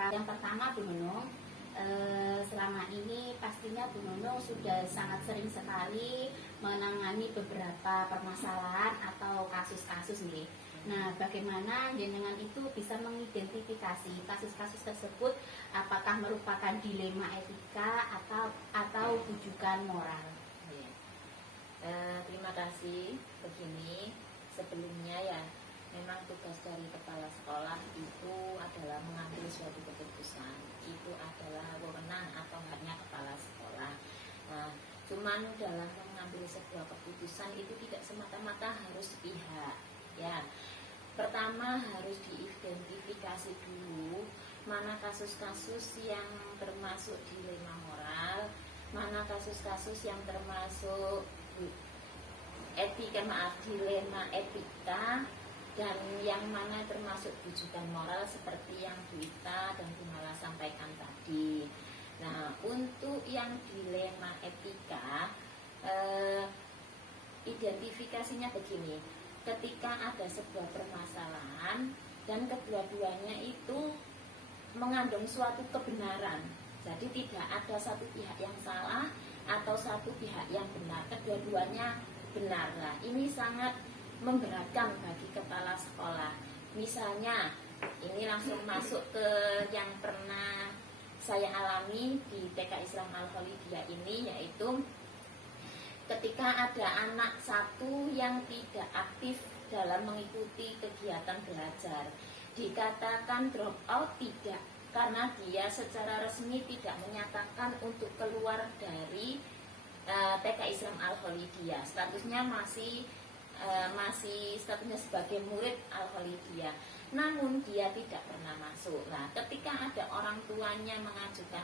masyarakat. Yang pertama, Bu Nunung, selama ini pastinya Bu Nunung sudah sangat sering sekali menangani beberapa permasalahan atau kasus-kasus nih. Nah, bagaimana jenengan itu bisa mengidentifikasi kasus-kasus tersebut apakah merupakan dilema etika atau bujukan moral? Terima kasih. Begini, sebelumnya ya, memang tugas dari kepala sekolah itu adalah mengambil suatu keputusan. Itu adalah wewenang atau haknya kepala sekolah. Nah, cuman dalam mengambil sebuah keputusan itu tidak semata-mata harus sepihak. Ya, pertama harus diidentifikasi dulu mana kasus-kasus yang termasuk dilema moral, mana kasus-kasus yang termasuk dilema etika, dan yang mana termasuk bujukan moral seperti yang Bu Ita dan Bu Mala sampaikan tadi. Nah, untuk yang dilema etika, identifikasinya begini. Ketika ada sebuah permasalahan dan kedua-duanya itu mengandung suatu kebenaran, jadi tidak ada satu pihak yang salah atau satu pihak yang benar, kedua-duanya benar. Nah, ini sangat memberatkan bagi kepala sekolah. Misalnya, ini langsung masuk ke yang pernah saya alami di TK Islam Al-Khalidiyah ini, yaitu ketika ada anak satu yang tidak aktif dalam mengikuti kegiatan belajar, dikatakan drop out tidak, karena dia secara resmi tidak menyatakan untuk keluar dari TK Islam Al-Khalidiyah. Statusnya masih statusnya sebagai murid Al-Khalidiyah, namun dia tidak pernah masuk. Nah, ketika ada orang tuanya mengajukan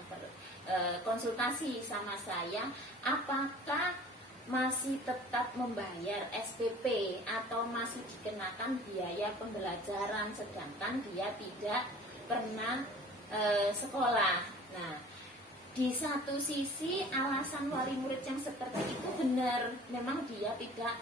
konsultasi sama saya, apakah masih tetap membayar SPP atau masih dikenakan biaya pembelajaran sedangkan dia tidak pernah sekolah. Nah, di satu sisi alasan wali murid yang seperti itu benar, memang dia tidak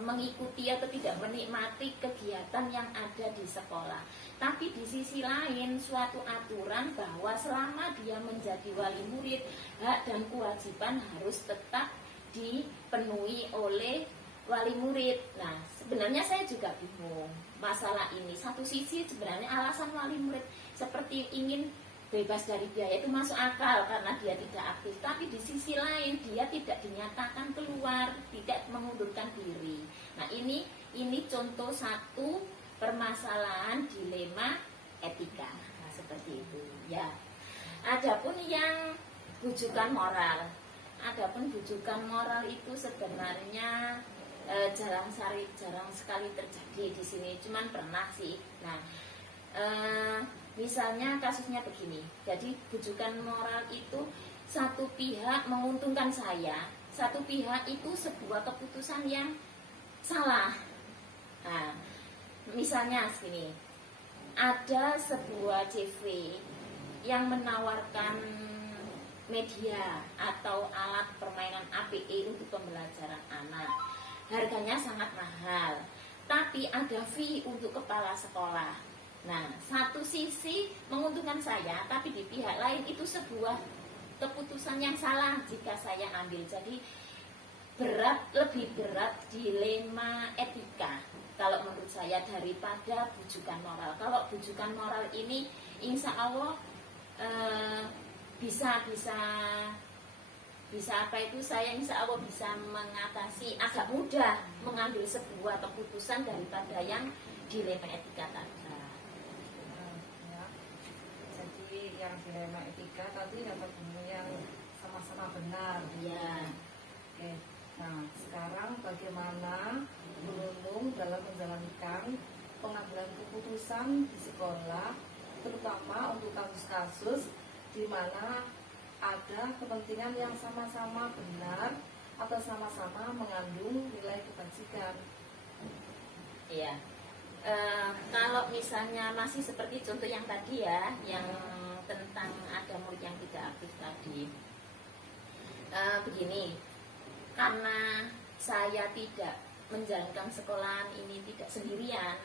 mengikuti atau tidak menikmati kegiatan yang ada di sekolah. Tapi di sisi lain suatu aturan bahwa selama dia menjadi wali murid, hak dan kewajiban harus tetap dipenuhi oleh wali murid. Nah, sebenarnya saya juga bingung masalah ini. Satu sisi sebenarnya alasan wali murid seperti ingin bebas dari biaya itu masuk akal karena dia tidak aktif, tapi di sisi lain dia tidak dinyatakan keluar, tidak mengundurkan diri. Nah, ini contoh satu permasalahan dilema etika. Nah, seperti itu ya. Adapun yang bujukan moral, itu sebenarnya jarang sekali terjadi di sini, cuman pernah sih. Nah, misalnya kasusnya begini. Jadi bujukan moral itu satu pihak menguntungkan saya, satu pihak itu sebuah keputusan yang salah. Nah, misalnya segini, ada sebuah CV yang menawarkan media atau alat permainan APE untuk pembelajaran anak. Harganya sangat mahal, tapi ada fee untuk kepala sekolah. Nah, satu sisi menguntungkan saya, tapi di pihak lain itu sebuah keputusan yang salah jika saya ambil. Jadi lebih berat dilema etika kalau menurut saya daripada bujukan moral. Kalau bujukan moral ini insya Allah bisa saya insya Allah bisa mengatasi, agak mudah mengambil sebuah keputusan daripada yang dilema etika tadi. Ya. Jadi yang dilema etika tadi dapat yang sama-sama benar. Iya. Oke. Nah, sekarang bagaimana Bu Nunung dalam menjalankan pengambilan keputusan di sekolah, terutama untuk kasus-kasus di mana ada kepentingan yang sama-sama benar atau sama-sama mengandung nilai kebajikan. Iya. Kalau misalnya masih seperti contoh yang tadi ya, yang tentang ada murid yang tidak aktif tadi, begini, karena saya tidak menjalankan sekolahan ini tidak sendirian.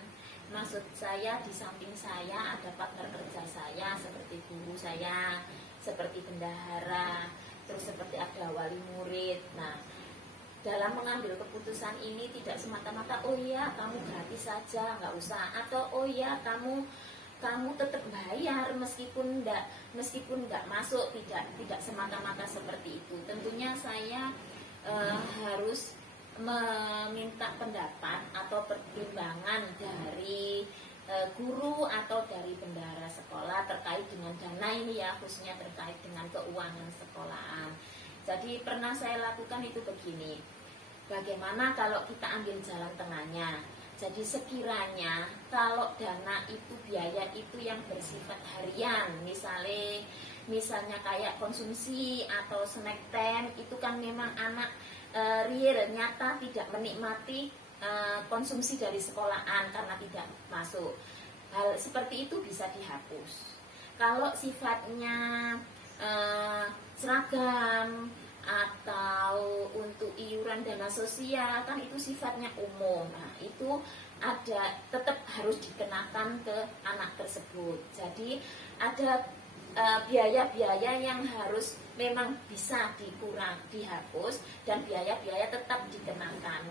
Maksud saya di samping saya ada partner kerja saya seperti guru saya, seperti bendahara, terus seperti ada wali murid. Nah, dalam mengambil keputusan ini tidak semata-mata oh iya kamu gratis saja, nggak usah, atau oh iya kamu tetap bayar meskipun nggak masuk, tidak semata-mata seperti itu. Tentunya saya harus meminta pendapat atau pertimbangan dari guru atau dari bendahara sekolah terkait dengan dana ini ya, khususnya terkait dengan keuangan sekolahan. Jadi pernah saya lakukan itu begini, bagaimana kalau kita ambil jalan tengahnya. Jadi sekiranya kalau dana itu, biaya itu yang bersifat harian, misalnya kayak konsumsi atau snack time, itu kan memang anak real nyata tidak menikmati konsumsi dari sekolahan karena tidak masuk. Hal seperti itu bisa dihapus. Kalau sifatnya seragam atau untuk iuran dana sosial kan itu sifatnya umum. Nah, itu tetap harus dikenakan ke anak tersebut. Jadi ada biaya-biaya yang harus memang bisa dihapus, dan biaya-biaya tetap dikenakan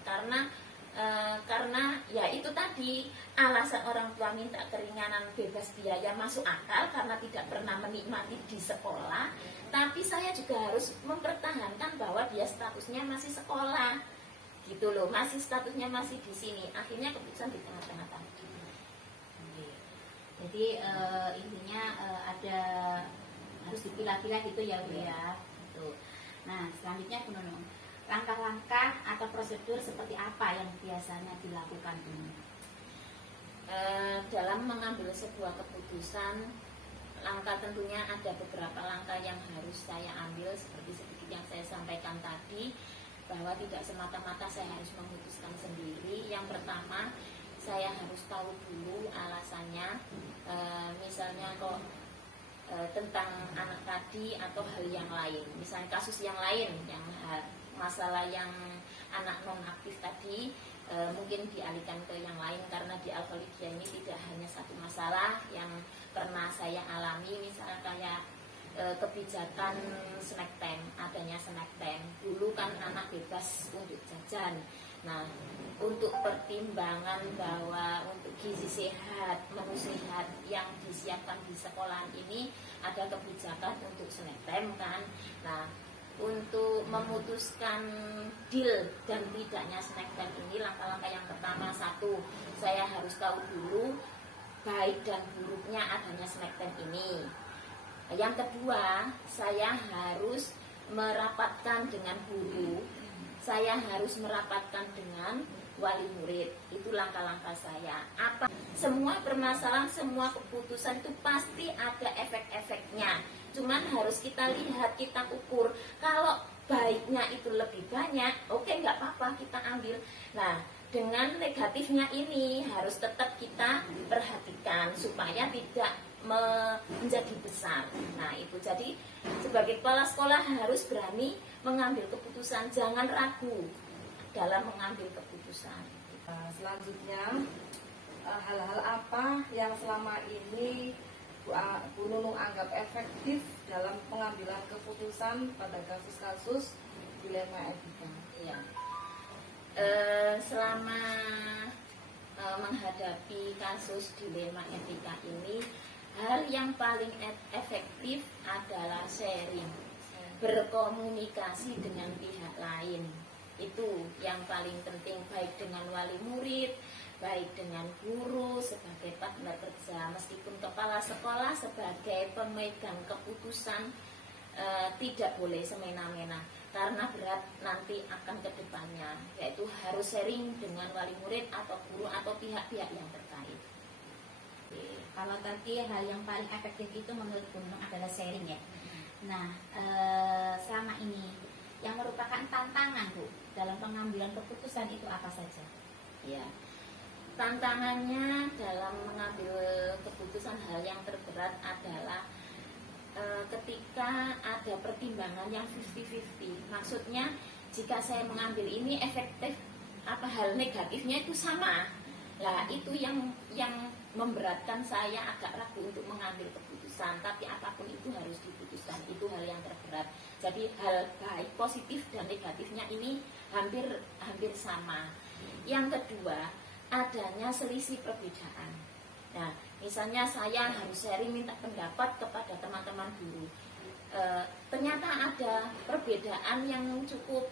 karena ya itu tadi alasan orang tua minta keringanan bebas biaya masuk akal karena tidak pernah menikmati di sekolah. Tapi saya juga harus mempertahankan bahwa dia statusnya masih sekolah, gitu loh, masih statusnya masih di sini. Akhirnya keputusan di tengah-tengah tadi. Jadi intinya ada harus dipilah-pilah gitu ya Bu ya. Tuh. Nah selanjutnya Bu Nunung, langkah-langkah atau prosedur seperti apa yang biasanya dilakukan ini? Dalam mengambil sebuah keputusan, langkah tentunya ada beberapa langkah yang harus saya ambil, seperti sedikit yang saya sampaikan tadi, bahwa tidak semata-mata saya harus memutuskan sendiri. Yang pertama, saya harus tahu dulu alasannya, misalnya kok tentang anak tadi atau hal yang lain, misalnya kasus yang lain, yang masalah yang anak nonaktif tadi mungkin dialihkan ke yang lain, karena di Al-Khalidiyah ini tidak hanya satu masalah yang pernah saya alami, misalnya kayak kebijakan snack time, adanya snack time. Dulu kan anak bebas untuk jajan. Nah, untuk pertimbangan bahwa untuk gizi sehat, menu sehat yang disiapkan di sekolahan ini ada kebijakan untuk snack time kan. Nah, untuk memutuskan deal dan tidaknya snack time ini, langkah-langkah yang pertama, satu, saya harus tahu dulu baik dan buruknya adanya snack time ini. Yang kedua, saya harus merapatkan dengan guru, saya harus merapatkan dengan wali murid. Itu langkah-langkah saya. Semua permasalahan, semua keputusan itu pasti ada efek-efeknya. Cuman harus kita lihat, kita ukur. Kalau baiknya itu lebih banyak, oke, nggak apa-apa, kita ambil. Nah, dengan negatifnya ini harus tetap kita perhatikan supaya tidak menjadi besar. Nah, itu jadi sebagai kepala sekolah harus berani mengambil keputusan, jangan ragu dalam mengambil keputusan. Selanjutnya, hal-hal apa yang selama ini Bu Nunung anggap efektif dalam pengambilan keputusan pada kasus-kasus dilema etika? Iya. Selama menghadapi kasus dilema etika ini, hal yang paling efektif adalah sharing, berkomunikasi dengan pihak lain. Itu yang paling penting, baik dengan wali murid, baik dengan guru sebagai partner kerja, meskipun kepala sekolah sebagai pemegang keputusan tidak boleh semena-mena karena berat nanti akan ke depannya, yaitu harus sharing dengan wali murid atau guru atau pihak-pihak yang terkait. Kalau tadi hal yang paling efektif itu menurut Bu Nunung adalah sharing ya. Nah, selama ini yang merupakan tantangan Bu dalam pengambilan keputusan itu apa saja? Ya, tantangannya dalam mengambil keputusan, hal yang terberat adalah ketika ada pertimbangan yang 50-50. Maksudnya jika saya mengambil ini efektif, hal negatifnya itu sama. Lah itu yang memberatkan saya agak ragu untuk mengambil keputusan. keputusan, tapi apapun itu harus diputuskan, itu hal yang terberat. Jadi hal baik, positif dan negatifnya ini hampir sama. Yang kedua, adanya selisih perbedaan. Nah, misalnya saya harus sharing minta pendapat kepada teman-teman guru. Ternyata ada perbedaan yang cukup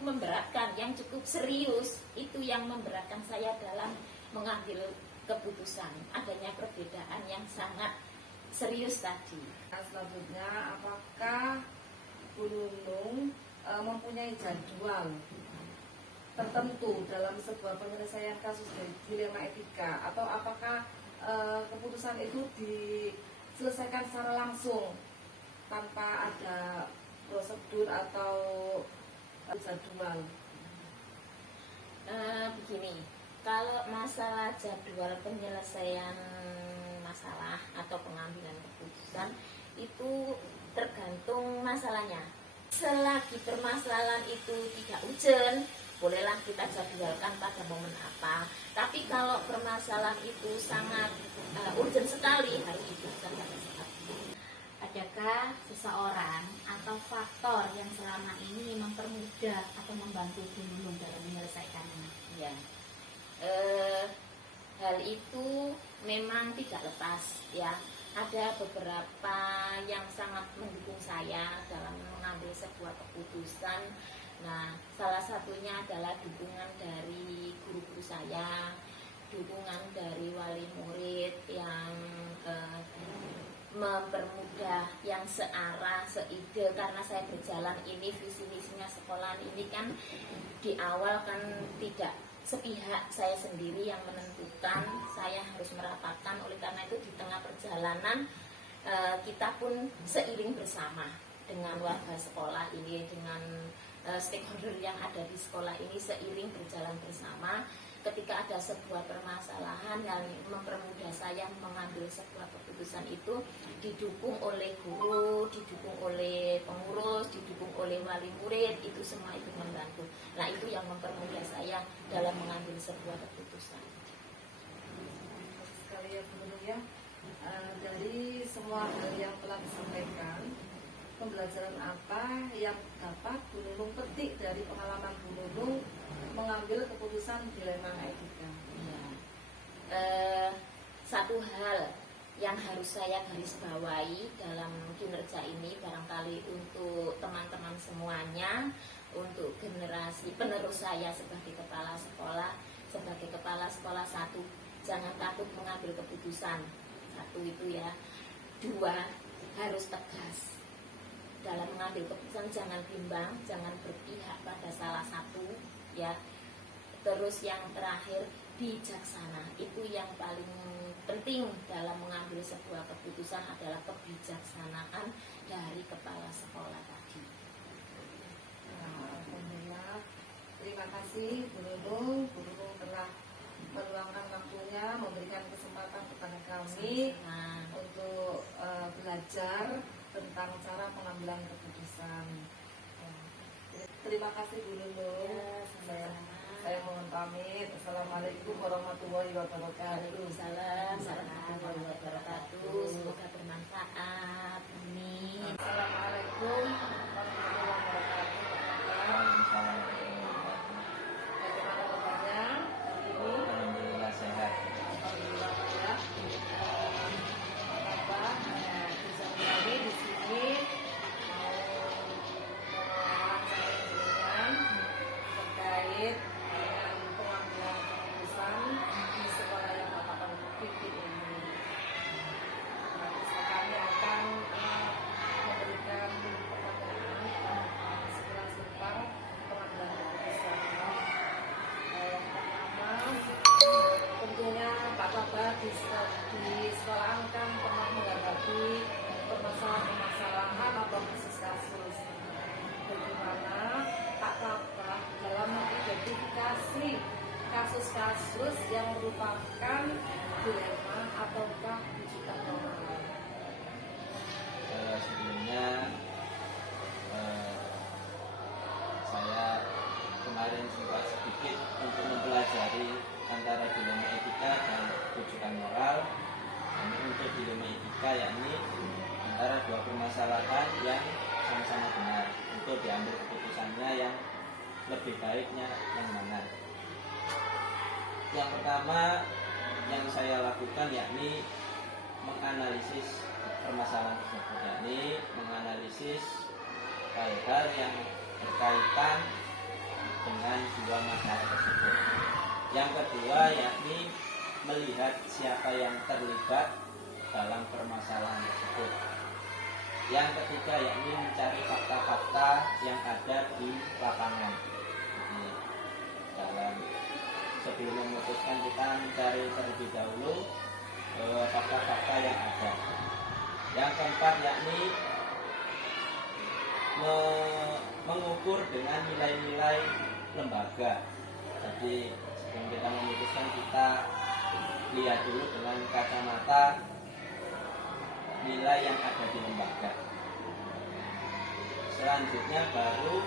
memberatkan, yang cukup serius. Itu yang memberatkan saya dalam mengambil keputusan. Adanya perbedaan yang sangat serius tadi. Nah, selanjutnya, apakah Bu Nunung mempunyai jadwal tertentu dalam sebuah penyelesaian kasus dilema etika, atau apakah keputusan itu diselesaikan secara langsung tanpa ada prosedur atau jadwal? Begini, kalau masalah jadwal penyelesaian masalah atau pengambilan keputusan itu tergantung masalahnya. Selagi permasalahan itu tidak urgent, bolehlah kita jadwalkan pada momen apa. Tapi kalau permasalahan itu sangat urgent sekali, harus diputuskan pada saat itu. Adakah seseorang atau faktor yang selama ini mempermudah atau membantu Bu Nunung dalam menyelesaikannya? Ya, hal itu memang tidak lepas ya. Ada beberapa yang sangat mendukung saya dalam mengambil sebuah keputusan. Nah, salah satunya adalah dukungan dari guru-guru saya, dukungan dari wali murid yang mempermudah, yang searah, seide. Karena saya berjalan ini, visi misinya sekolah ini kan di awal kan tidak sepihak, saya sendiri yang menentukan, saya harus merapatkan. Oleh karena itu di tengah perjalanan kita pun seiring bersama dengan warga sekolah ini, dengan stakeholder yang ada di sekolah ini, seiring berjalan bersama. Ketika ada sebuah permasalahan yang mempermudah saya mengambil sebuah keputusan itu, didukung oleh guru, didukung oleh pengurus, didukung oleh wali murid, itu semua itu membantu. Nah, itu yang mempermudah saya dalam mengambil sebuah keputusan. Sekali ya Bu Nunung ya, dari semua hal yang telah disampaikan, pembelajaran apa yang dapat Bu Nunung petik dari pengalaman Bu Nunung mengambil keputusan dilema etika? Ya. Satu hal yang harus saya garis bawahi dalam kinerja ini, barangkali untuk teman-teman semuanya, untuk generasi penerus saya sebagai kepala sekolah satu, jangan takut mengambil keputusan. Satu itu ya. Dua, harus tegas dalam mengambil keputusan, jangan bimbang, jangan berpihak pada salah satu ya. Terus yang terakhir, bijaksana. Itu yang paling penting dalam mengambil sebuah keputusan adalah kebijaksanaan dari kepala sekolah tadi. Alhamdulillah. Terima kasih Bu Nunung. Bu Nunung telah meluangkan waktunya, memberikan kesempatan kepada kami untuk belajar tentang cara pengambilan keputusan. Terima kasih Bu Nunung. Saya mohon pamit. Assalamualaikum warahmatullahi wabarakatuh. Waalaikumsalam warahmatullahi wabarakatuh. Semoga bermanfaat. Amin. Assalamualaikum warahmatullahi wabarakatuh. Bagaimana kabarnya hari ini? Alhamdulillah sehat. Alhamdulillah ya. Apa bisa kembali di sini mau wawancara terkait dengan pengambilan keputusan di sekolah yang Bapak pimpin ini. Kami akan memberikan pertanyaan seputar pengambilan keputusan. Yang pertama, tentunya Pak Baba di sekolah kan pernah menghadapi permasalahan atau kasus-kasus. Bagaimana Pak Baba dalam mengidentifikasi kasus-kasus yang merupakan dilema ataukah rujukan moral? Sebelumnya saya kemarin sempat sedikit untuk mempelajari antara dilema etika dan rujukan moral. Ini untuk dilema etika antara dua permasalahan yang sama-sama benar untuk diambil keputusannya yang lebih baiknya yang mana. Yang pertama yang saya lakukan yakni menganalisis permasalahan tersebut, yakni menganalisis hal-hal yang berkaitan dengan dua masalah tersebut. Yang kedua yakni melihat siapa yang terlibat dalam permasalahan tersebut. Yang ketiga yakni mencari fakta-fakta yang ada di lapangan. Jadi, dalam sebelum memutuskan kita mencari terlebih dahulu fakta-fakta yang ada. Yang keempat yakni mengukur dengan nilai-nilai lembaga. Jadi sebelum kita memutuskan, kita lihat dulu dengan kacamata nilai yang ada di lembaga. Selanjutnya baru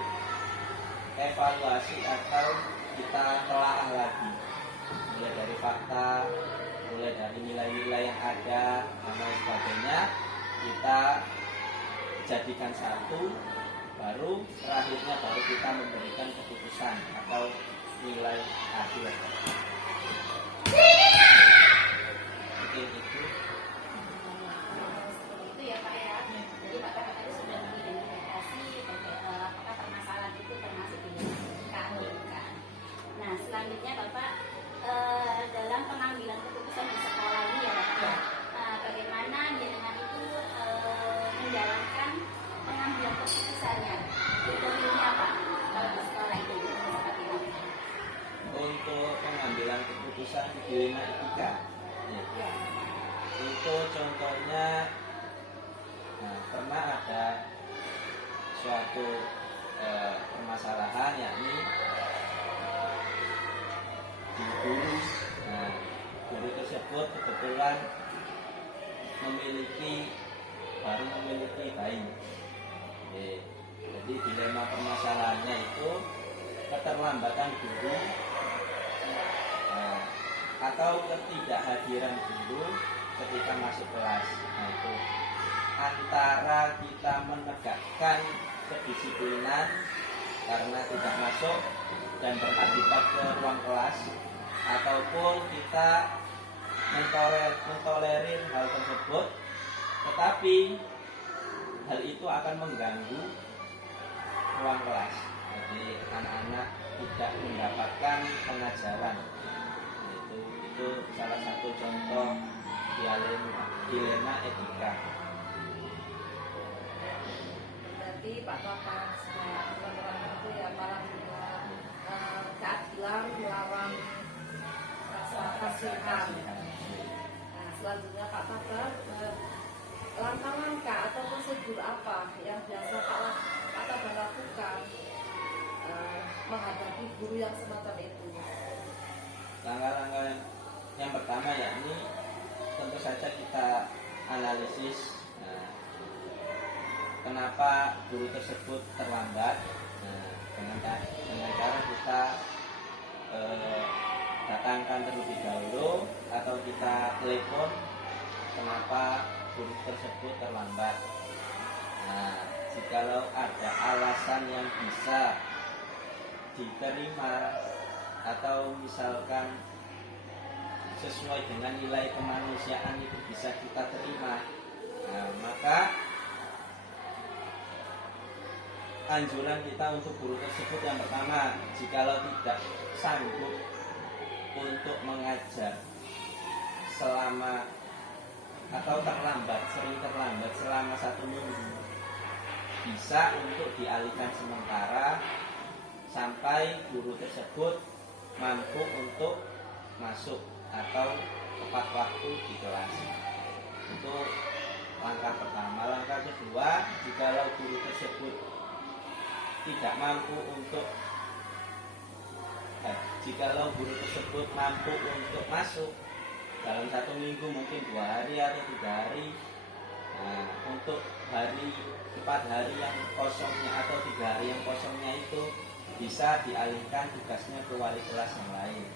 evaluasi atau kita telaah lagi, mulai dari fakta, mulai dari nilai-nilai yang ada dan lain sebagainya, kita jadikan satu, baru terakhirnya baru kita memberikan keputusan atau nilai akhir. Mungkin itu. Itu ya Pak ya. Jadi Pak tadi sudah mengidentifikasi apakah permasalahan itu termasuk dinamika atau bukan. Nah selanjutnya Bapak dalam pengambilan keputusan di sekolah ini ya Bapak ya, bagaimana jenengan itu menjalankan pengambilan keputusannya? Kriteria apa kalau di sekolah itu seperti apa? Untuk pengambilan keputusan di dilema etika, Ya. itu contohnya pernah ada suatu permasalahan yakni di guru. Nah, guru tersebut kebetulan baru memiliki bayi. Jadi dilema permasalahannya itu keterlambatan guru atau ketidakhadiran guru ketika masuk kelas. Nah, itu antara kita menegakkan kedisiplinan karena tidak masuk dan berakibat ke ruang kelas, ataupun kita mentolerir hal tersebut, tetapi hal itu akan mengganggu ruang kelas. Jadi anak-anak tidak mendapatkan pengajaran. Itu salah satu contoh dilema etika. Berarti Pak Bapak teman-teman itu ya malah juga keadilan melawan rasa kasihan. Nah selanjutnya Pak Bapak, langkah-langkah atau prosedur apa yang biasa Pak Bapak lakukan menghadapi guru yang semacam itu? Langkah-langkah yang pertama yakni tentu saja kita analisis kenapa guru tersebut terlambat. Dengan cara kita datangkan terlebih dahulu atau kita telepon kenapa guru tersebut terlambat. Nah, jikalau ada alasan yang bisa diterima atau misalkan sesuai dengan nilai kemanusiaan itu bisa kita terima, maka anjuran kita untuk guru tersebut yang pertama, jikalau tidak sanggup untuk mengajar selama atau sering terlambat selama 1 minggu, bisa untuk dialihkan sementara sampai guru tersebut mampu untuk masuk atau tepat waktu di kelas. Itu langkah pertama. Langkah kedua, jikalau guru tersebut tidak mampu untuk jikalau guru tersebut mampu untuk masuk dalam 1 minggu, mungkin 2 hari atau 3 hari, untuk 4 hari yang kosongnya atau 3 hari yang kosongnya itu bisa dialihkan tugasnya ke wali kelas yang lain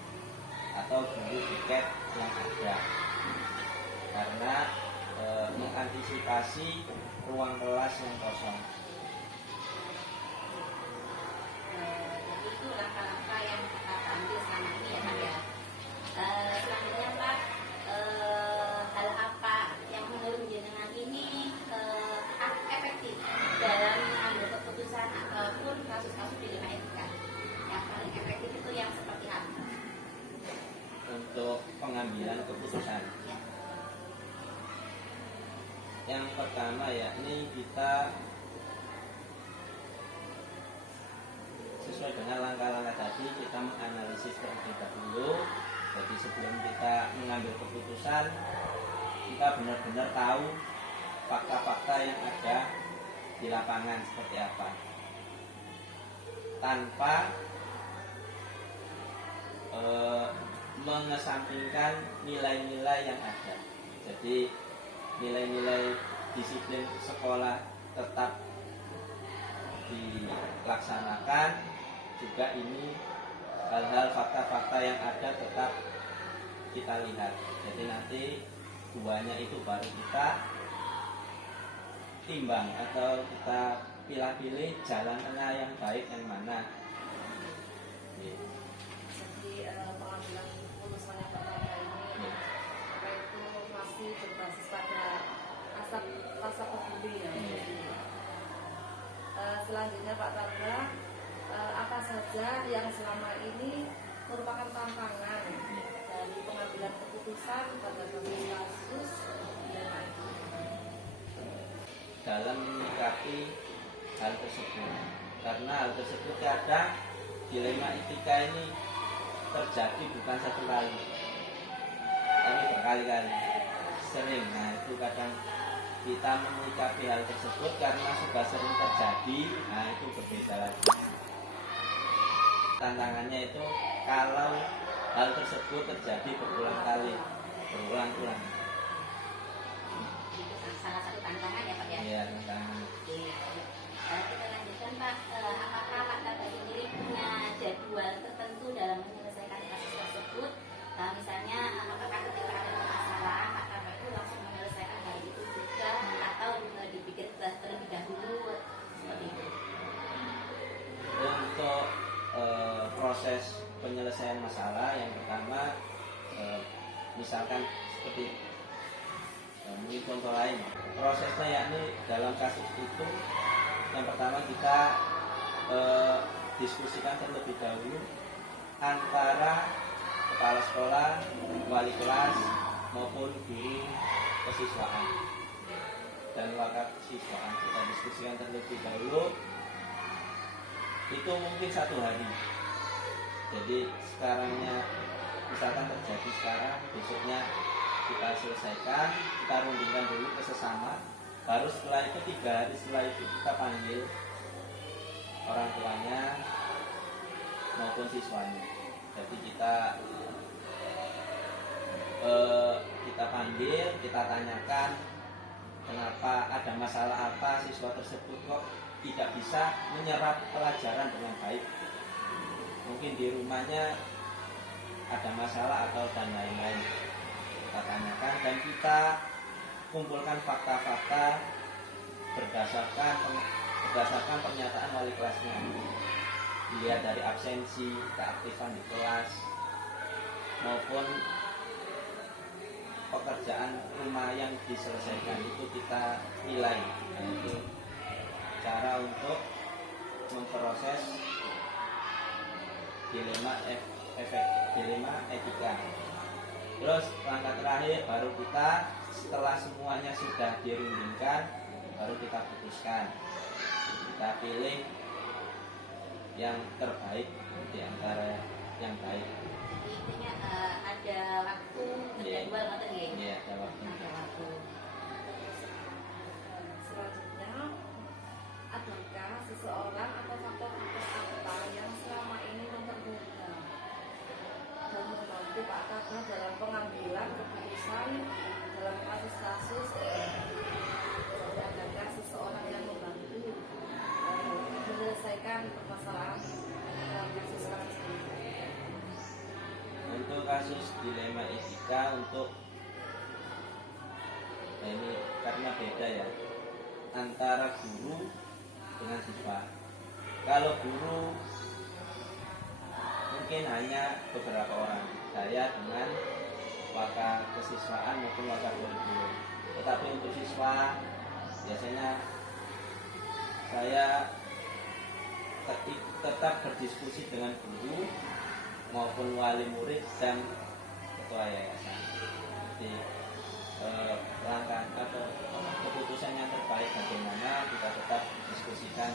atau guru tiket yang ada, karena mengantisipasi ruang kelas yang kosong. Jadi itu langkah-langkah yang kita ambil selama ini ya Pak ya. Selanjutnya Pak, hal apa yang menurut jenengan ini efektif dalam mengambil keputusan ataupun kasus-kasus dilema etika? Yang paling efektif itu yang seperti apa? Untuk pengambilan keputusan, Ya. yang pertama yakni kita sesuai dengan langkah-langkah tadi, kita menganalisis terlebih dahulu. Jadi sebelum kita mengambil keputusan, kita benar-benar tahu fakta-fakta yang ada di lapangan seperti apa, tanpa mengesampingkan nilai-nilai yang ada. Jadi nilai-nilai disiplin sekolah tetap dilaksanakan, juga ini hal-hal fakta-fakta yang ada tetap kita lihat. Jadi nanti duanya itu baru kita timbang atau kita pilih-pilih jalan tengah yang baik yang mana. Jadi pengambilan keputusan yang pertama ini apa itu masih berbasis pada rasa peduli ya. Selanjutnya Pak Tanda, apa saja yang selama ini merupakan tantangan dari pengambilan keputusan pada kasus dilema etika dalam menyikapi hal tersebut, karena hal tersebut kadang dilema etika ini terjadi bukan satu kali, tapi berkali-kali, sering. Nah itu kadang kita menyikapi hal tersebut karena sudah sering terjadi, nah itu berbeda lagi. Tantangannya itu kalau hal tersebut terjadi berulang kali, berulang-ulang. Itu salah satu tantangan ya Pak ya. Iya, tantangan. Iya. Kita lanjutkan Pak, apakah Pak Tata sendiri punya jadwal tertentu dalam menyelesaikan kasus tersebut? Misalnya apakah ketika ada permasalahan Pak Tata itu langsung menyelesaikan hal itu juga atau dipikir terlebih dahulu seperti itu? Untuk proses penyelesaian masalah, yang pertama misalkan seperti mungkin contoh lain, prosesnya yakni dalam kasus itu yang pertama kita diskusikan terlebih dahulu antara kepala sekolah, wali kelas maupun guru kesiswaan dan wakil siswaan. Kita diskusikan terlebih dahulu, itu mungkin 1 hari. Jadi sekarangnya misalkan terjadi sekarang, besoknya kita selesaikan, kita rundingkan dulu ke sesama, baru setelah itu 3 hari setelah itu kita panggil orang tuanya maupun siswanya. Jadi kita panggil, kita tanyakan kenapa, ada masalah apa siswa tersebut kok tidak bisa menyerap pelajaran dengan baik. Mungkin di rumahnya ada masalah atau dan lain-lain. Kita tanyakan dan kita kumpulkan fakta-fakta berdasarkan pernyataan wali kelasnya. Dilihat dari absensi, keaktifan di kelas, maupun pekerjaan rumah yang diselesaikan, itu kita nilai. Nah, itu cara untuk memproses dilema etika. Terus langkah terakhir baru kita, setelah semuanya sudah dirundingkan, baru kita putuskan, kita pilih yang terbaik di antara yang baik. Intinya ada waktu terjadwal atau ya? Iya, ada waktu. Ada waktu. Selanjutnya, adakah seseorang atau faktor-faktor apa yang selama ini mempermudah dan membantu Pak Tata dalam pengambilan keputusan dalam kasus-kasus? Jadi adakah seseorang yang membantu menyelesaikan permasalahan dalam kasus-kasus ini? Untuk kasus dilema etika, untuk Nah, ini karena beda ya antara guru dengan siswa. Kalau guru mungkin hanya beberapa orang, saya dengan waka kesiswaan maupun waka kurikulum. Tetapi untuk siswa biasanya saya tetap berdiskusi dengan guru maupun wali murid dan ketua yayasan. Jadi langkah atau keputusan yang terbaik bagaimana kita tetap diskusikan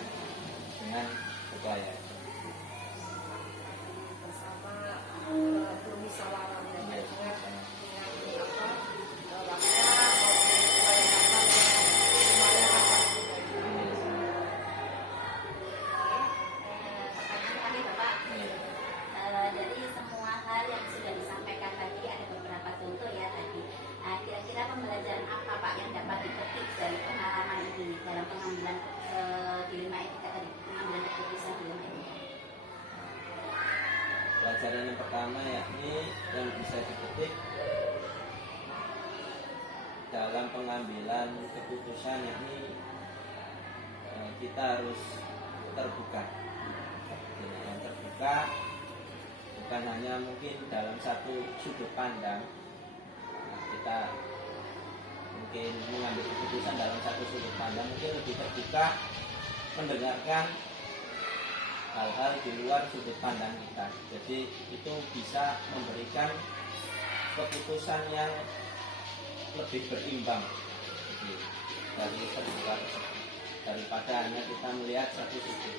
dengan ketua yayasan. Bersama bermusyawarah dan dengan apa Pertanyaan terakhir Bapak. Dari semua hal yang sudah disampaikan tadi ada beberapa contoh ya tadi. Kira-kira pembelajaran apa Pak yang dapat dipetik dari pengalaman ini dalam pengambilan dilema etika tadi, pengambilan keputusan dilema etika? Pelajaran yang pertama yakni yang bisa dipetik dalam pengambilan keputusan yakni kita harus terbuka. Yang terbuka bukan hanya mungkin dalam satu sudut pandang. Kita mungkin mengambil keputusan dalam satu sudut pandang, mungkin lebih terbuka mendengarkan hal-hal di luar sudut pandang kita. Jadi itu bisa memberikan keputusan yang lebih berimbang. Jadi, dari terbuka tersebut daripada hanya kita melihat satu sudut.